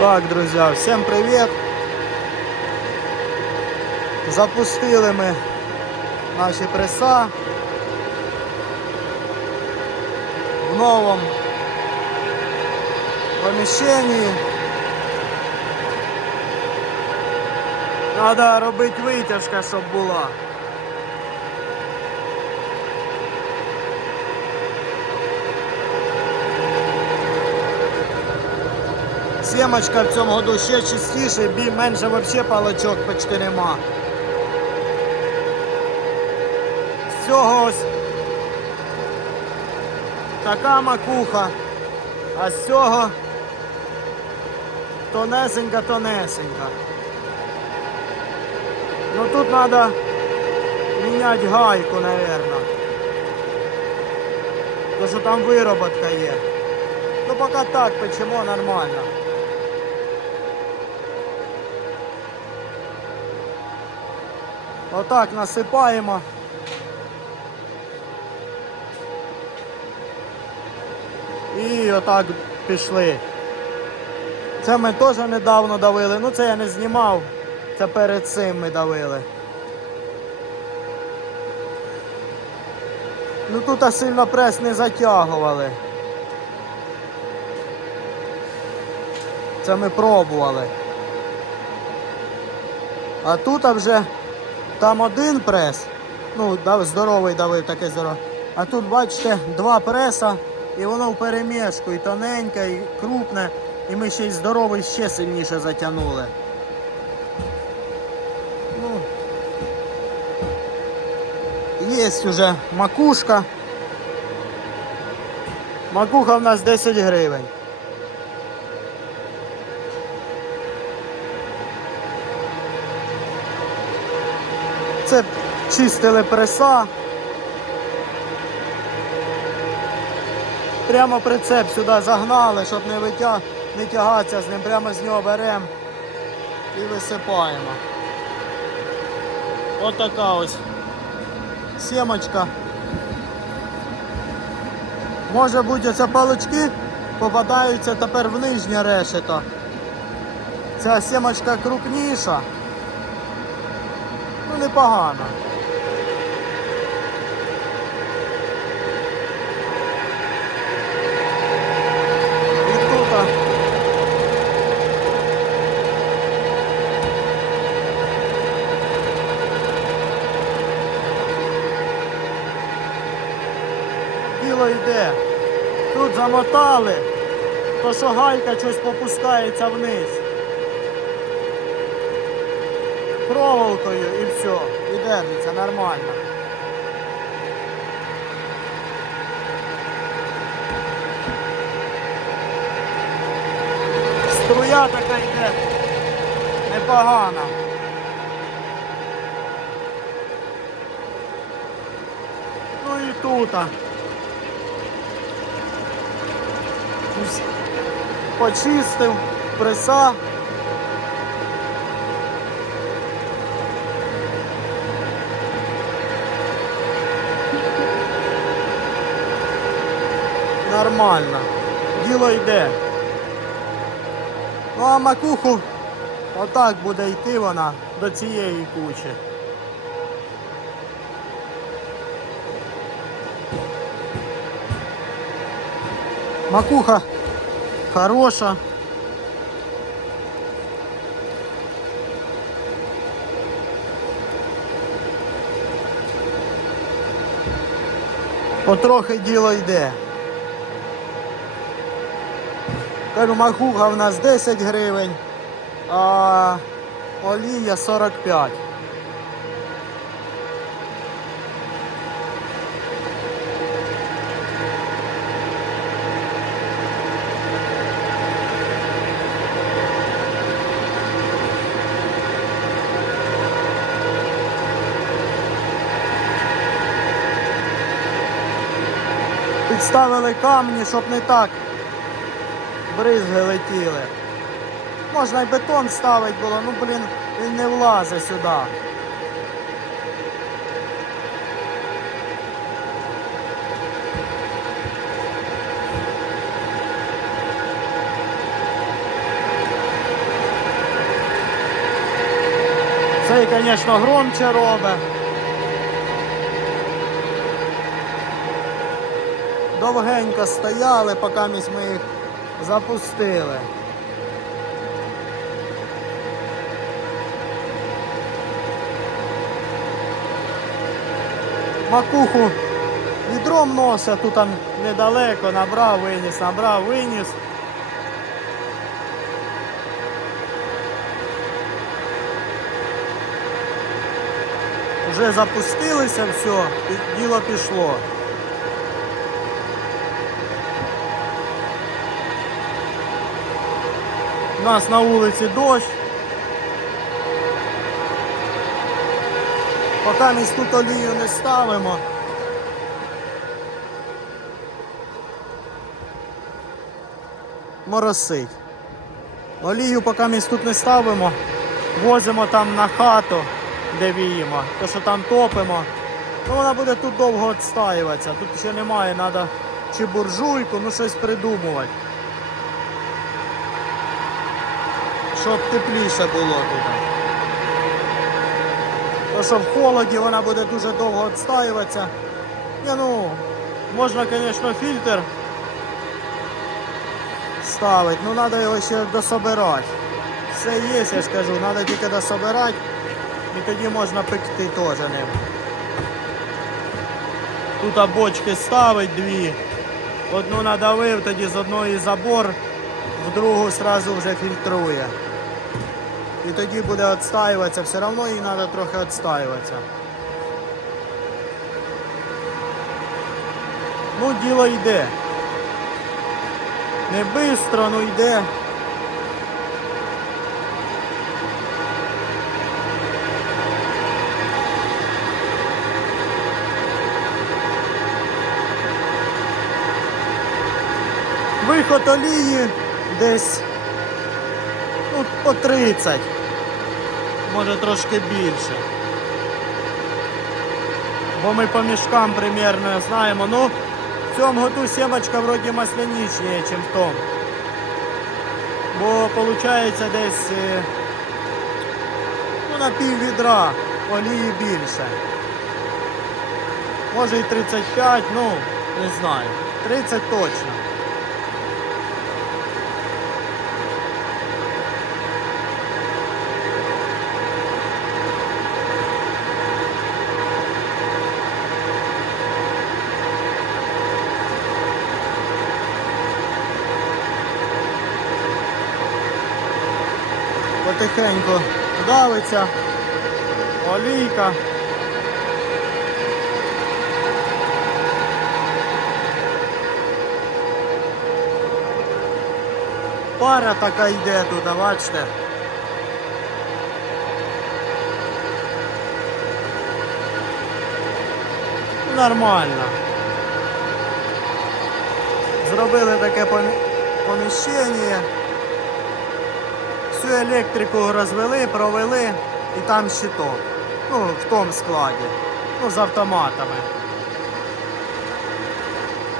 Так, друзья, всем привет! Запустили ми наші преса в новому поміщенні. Треба робити витяжка, щоб була. Сімочка в цьому году ще чистіше, бі менше взагалі паличок почти нема. З цього ось така макуха, а з цього тонесенька, тонесенька. Ну тут треба міняти гайку, мабуть. Тому що там вироботка є. Ну поки так печемо нормально. Отак насипаємо. І отак пішли. Це ми теж недавно давили. Ну це я не знімав. Це перед цим ми давили. Ну тут сильно прес не затягували. Це ми пробували. А тут а вже там один прес, ну, здоровий давив таке здорове. А тут, бачите, два преса, і воно в перемішку, і тоненьке, і крупне, і ми ще й здоровий ще сильніше затягнули. Ну, є вже макушка. Макуха в нас 10 гривень. Це чистили преса. Прямо прицеп сюди загнали, щоб не витяг... не тягатися з ним, прямо з нього беремо і висипаємо. Ось така ось сімочка. Може бути оце палички попадаються тепер в нижнє решето. Ця сімочка крупніша. Ну, непогано. І тут. а, Діло йде. Тут замотали, то що гайка щось попускається вниз. проволокою і все. І держиться нормально. Струя така йде непогана. Ну і тут. А. Почистив преса. Нормально. Діло йде. Ну а макуху отак буде йти вона до цієї кучі. Макуха хороша. Потрохи діло йде. Кажу, макуха в нас 10 гривень, а олія 45. Підставили камні, щоб не так бризги летіли. Можна й бетон ставити було, ну блін, він не влазить сюди. Цей, звісно, громче робить. Довгенько стояли, поки ми їх запустили. Макуху відром носа, тут там недалеко, набрав, виніс, набрав, виніс. Вже запустилися, все, діло пішло. У нас на вулиці дощ. Поки ми тут олію не ставимо. Моросить. Олію поки ми тут не ставимо, возимо там на хату, де віємо, то що там топимо. Ну вона буде тут довго відстаюватися. Тут ще немає, треба чи буржуйку, ну щось придумувати. Щоб тепліше було тут. То що в холоді вона буде дуже довго відстаюватися. Ні, ну, можна, звісно, фільтр ставити, ну треба його ще дособирати. Все є, я ж кажу, треба тільки дособирати і тоді можна пекти теж ним. Тут бочки ставить дві. Одну надавив, тоді з одної забор, в другу одразу вже фільтрує. І тоді буде відстаюватися, все одно їй треба трохи відстаюватися. Ну, діло йде. Не швидко, ну йде. Виход олії десь ну, по 30, може трошки більше. Бо ми по мішкам примерно знаємо. Ну, в цьому году сімочка вроді маслянічніше, ніж в тому. Бо виходить десь е, ну, на пів відра олії більше. Може і 35, ну, не знаю. 30 точно. Потихеньку давиться, олійка. Пара така йде тут, бачите. Нормально. Зробили таке помі- поміщення. Всю електрику розвели, провели і там щиток. Ну, в тому складі. Ну, з автоматами.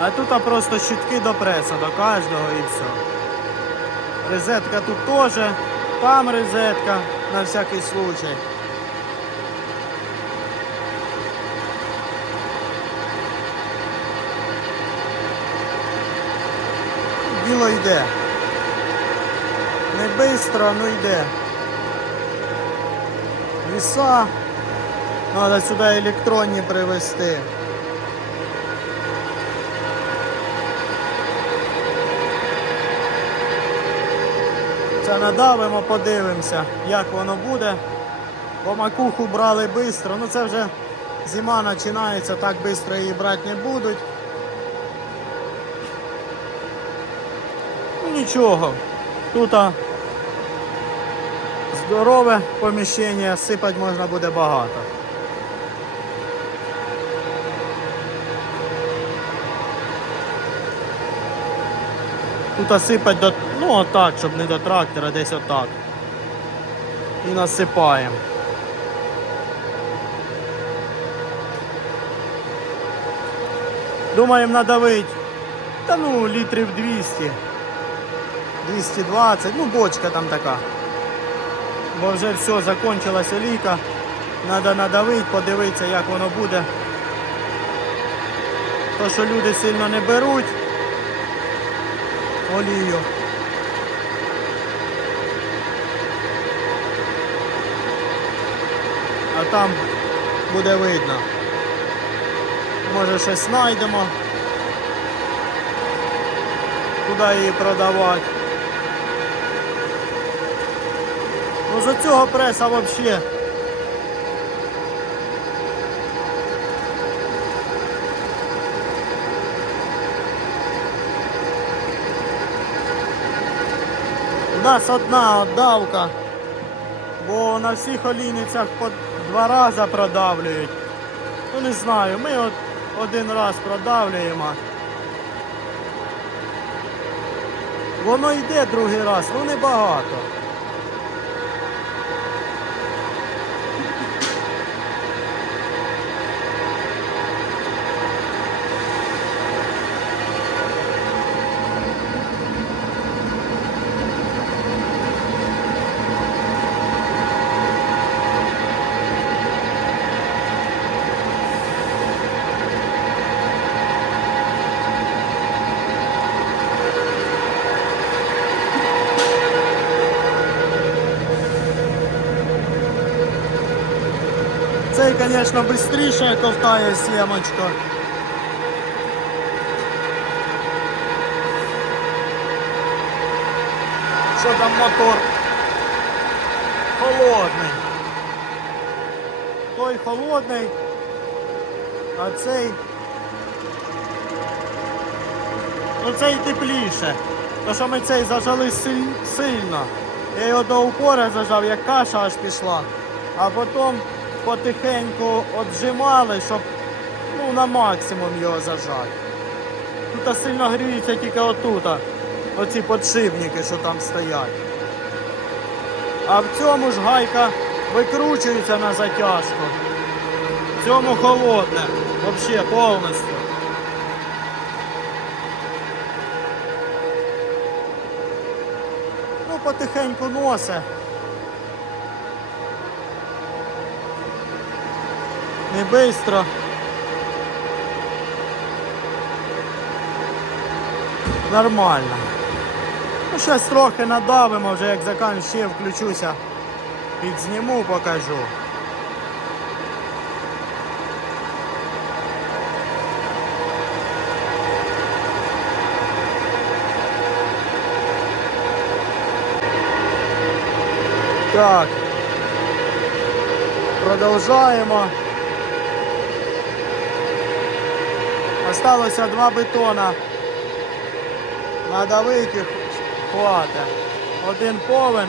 А тут просто щитки до преса, до кожного і все. Розетка тут теж, там розетка на всякий случай. Діло йде. Швидко, ну йде. Віса. Треба сюди електронні привезти. Це надавимо, подивимося, як воно буде. Бо макуху брали швидко. Ну це вже зима починається, так швидко її брати не будуть. Ну нічого. Тут здорове поміщення, сипати можна буде багато. Тут осипать до. Ну отак, щоб не до трактора, десь отак. І насипаємо. Думаємо надавити. Та ну, літрів 200. 220, ну бочка там така. Бо вже все, закончилася олійка. Треба надавити, подивитися, як воно буде. То, що люди сильно не беруть олію. А там буде видно. Може щось знайдемо. Куди її продавати. Ну за цього преса взагалі. У нас одна отдавка, бо на всіх олійницях по два рази продавлюють. Ну не знаю, ми от один раз продавлюємо. Воно йде другий раз, ну небагато. Звісно, швидше ковтає сімочку. Що там мотор? Холодний. Той холодний, а цей. Ну цей тепліше. То що ми цей зажали сильно. Я його до упора зажав, як каша аж пішла. А потім потихеньку отжимали, щоб ну, на максимум його зажати. Тут сильно гріється тільки отут. Оці подшипники, що там стоять. А в цьому ж гайка викручується на затяжку. В цьому холодне. Взагалі повністю. Ну, потихеньку носе. Не бистро. Нормально. Ну, зараз трохи надавимо, вже як заканчу, ще включуся. Підзніму, покажу. Так. Продовжаємо. Осталося два бетона. Надавити хватить. Один повен.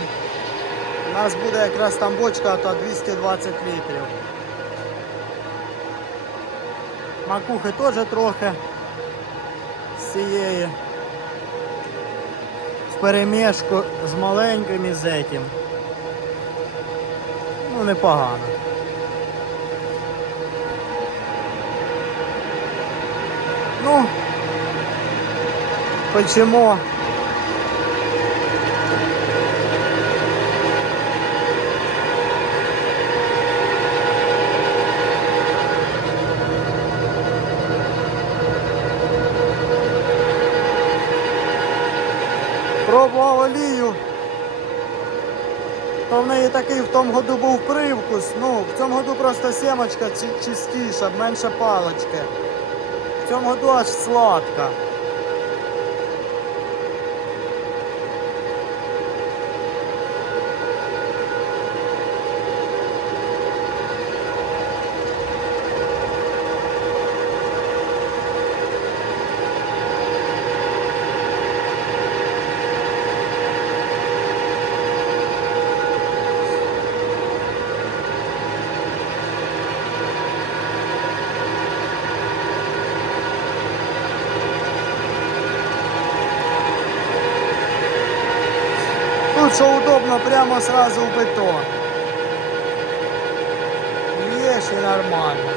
У нас буде якраз там бочка то 220 літрів. Макухи теж трохи з цієї. В перемішку з маленьким і з этим. Ну, непогано. Ну, печемо. Пробував олію. То в неї такий в тому году був привкус. Ну, в цьому году просто сімочка чи- чистіша, менше палички. В цьому году аж. прямо, сразу в бетон. Є нормально.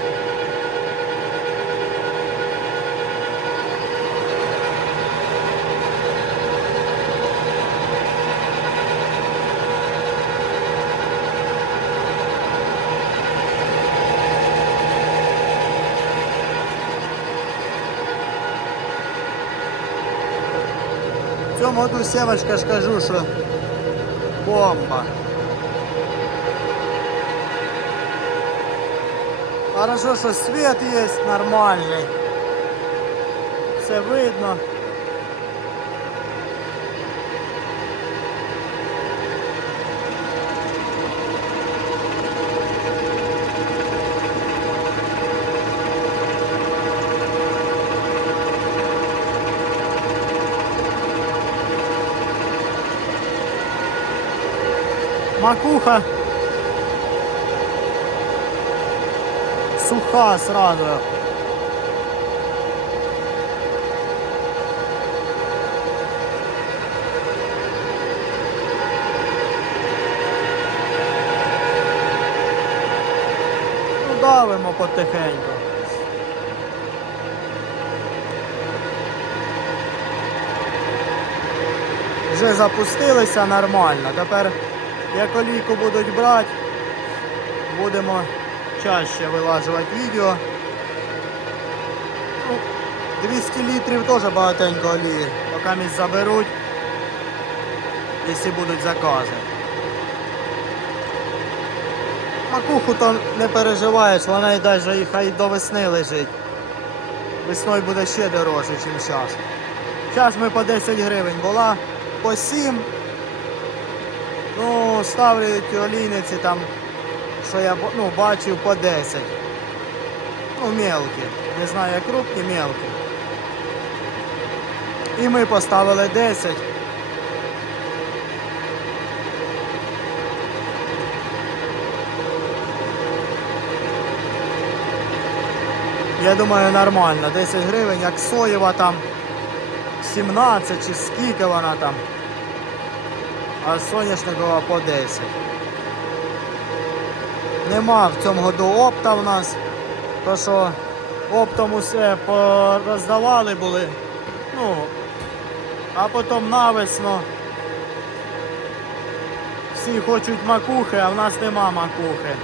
В цьому году севочка ж кажу, бомба. Хорошо, що світ є нормальний. Все видно. Макуха суха сразу. Давимо потихеньку. Вже запустилися нормально. Тепер як олійку будуть брати, будемо чаще вилажувати відео. Ну, 200 літрів теж багатенько олії. Поки місць заберуть, якщо будуть закази. Макуху то не переживаєш, вона і навіть хай до весни лежить. Весною буде ще дорожче, ніж зараз. Зараз ми по 10 гривень була, по 7. Ну, ставлять олійниці там, що я ну, бачив по 10. Ну, мелкі. Не знаю, як крупні, мелкі. І ми поставили 10. Я думаю, нормально. 10 гривень, як соєва там 17 чи скільки вона там. А соняшникова по 10. Нема в цьому году опта в нас. То що оптом усе пороздавали були. Ну, а потім навесно. Всі хочуть макухи, а в нас нема макухи.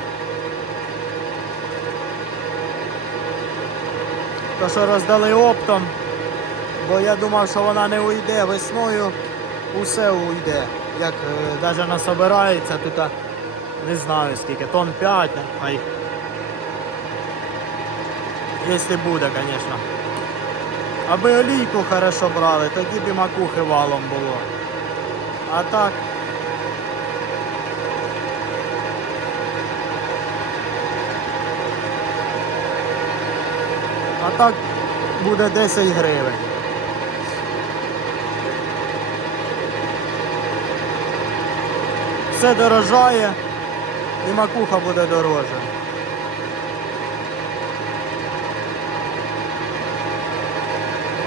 То що роздали оптом, бо я думав, що вона не уйде весною, усе уйде. Як навіть насобирається тут, не знаю скільки, тонн 5, хай. Якщо буде, звісно. Аби олійку хорошо брали, тоді б і макухи валом було. А так. А так буде 10 гривень. Все дорожає і макуха буде дорожча.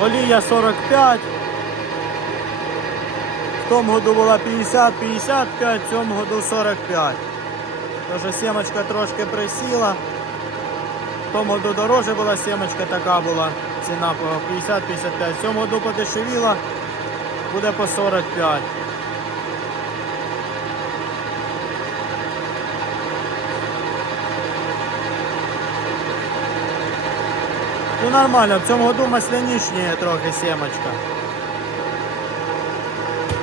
Олія 45. В тому году була 50-55, в цьому году 45. Тож сімочка трошки присіла. В тому году дорожче була сімочка, така була ціна по 50-55. В цьому году подешевіла, буде по 45. Нормально, в цьому году маслянічніє трохи сімочка.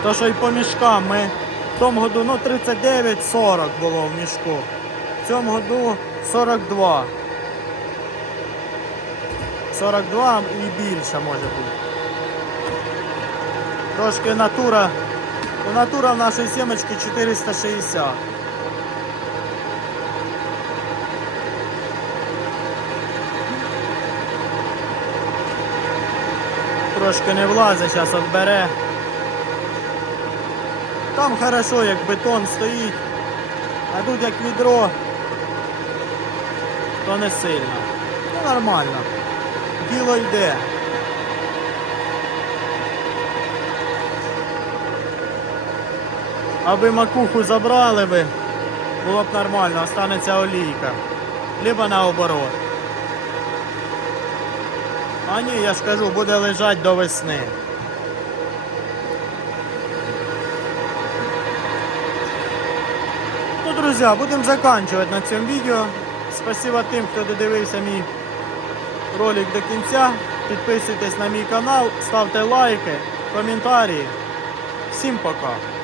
То що й по мішкам ми в тому году ну 39-40 було в мішку. В цьому году 42. 42 і більше може бути. Трошки натура. Натура в нашої сімочки 460. Трошки не влазить, зараз відбере. Там хорошо, як бетон стоїть, а тут як відро, то не сильно. Ну нормально. Діло йде. Аби макуху забрали би, було б нормально, останеться олійка. Либо наоборот. А ні, я ж кажу, буде лежати до весни. Ну, друзі, будемо заканчувати на цьому відео. Спасибо тим, хто додивився мій ролик до кінця. Підписуйтесь на мій канал, ставте лайки, коментарі. Всім пока.